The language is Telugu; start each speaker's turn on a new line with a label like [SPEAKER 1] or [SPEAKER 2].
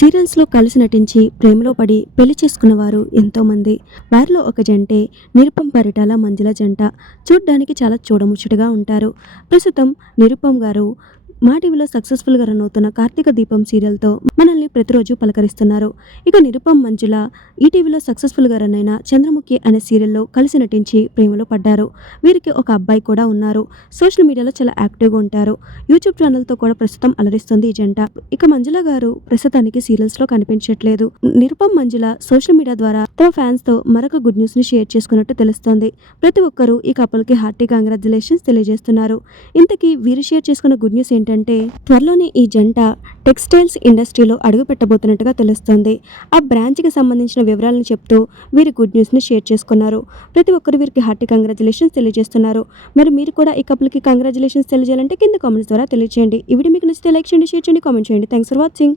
[SPEAKER 1] సీరియల్స్లో కలిసి నటించి ప్రేమలో పడి పెళ్ళి చేసుకున్న వారు ఎంతోమంది. వారిలో ఒక జంటే నిరుపం పరిటాల మంజుల జంట. చూడ్డానికి చాలా చూడముచ్చటగా ఉంటారు. ప్రస్తుతం నిరుపం గారు మా టీవీలో సక్సెస్ఫుల్గా రన్ అవుతున్న కార్తీక దీపం సీరియల్తో మన ప్రతిరోజు పలకరిస్తున్నారు. ఇక నిరుపం మంజుల ఈటీవీలో సక్సెస్ఫుల్గా రన్ అయిన చంద్రముఖి అనే సీరియల్లో కలిసి నటించి ప్రేమలో పడ్డారు. వీరికి ఒక అబ్బాయి కూడా ఉన్నారు. సోషల్ మీడియాలో చాలా యాక్టివ్గా ఉంటారు. యూట్యూబ్ ఛానల్తో కూడా ప్రస్తుతం అలరిస్తుంది ఈ జంట. ఇక మంజుల గారు ప్రస్తుతానికి సీరియల్స్లో కనిపించట్లేదు. నిరుపం మంజుల సోషల్ మీడియా ద్వారా తమ ఫ్యాన్స్తో మరొక గుడ్ న్యూస్ని షేర్ చేసుకున్నట్టు తెలుస్తోంది. ప్రతి ఒక్కరూ ఈ కపుల్కి హార్టీ కంగ్రాచులేషన్స్ తెలియజేస్తున్నారు. ఇంతకీ వీరు షేర్ చేసుకున్న గుడ్ న్యూస్ ఏంటంటే త్వరలోనే ఈ జంట టెక్స్టైల్స్ ఇండస్ట్రీలో అడుగు పెట్టబోతున్నట్టుగా తెలుస్తోంది. ఆ బ్రాంచ్కి సంబంధించిన వివరాలను చెప్తూ వీరి గుడ్ న్యూస్ని షేర్ చేసుకున్నారు. ప్రతి ఒక్కరు వీరికి హార్టీ కంగ్రాచులేషన్స్ తెలియజేస్తున్నారు. మరి మీరు కూడా ఈ కపుల్కి కంగ్రాచులేషన్స్ తెలియజేయాలంటే కింద కామెంట్స్ ద్వారా తెలియజేయండి ఈ వీడియో మీకు నచ్చితే లైక్ చేయండి షేర్ చేయండి కామెంట్ చేయండి. Thanks for watching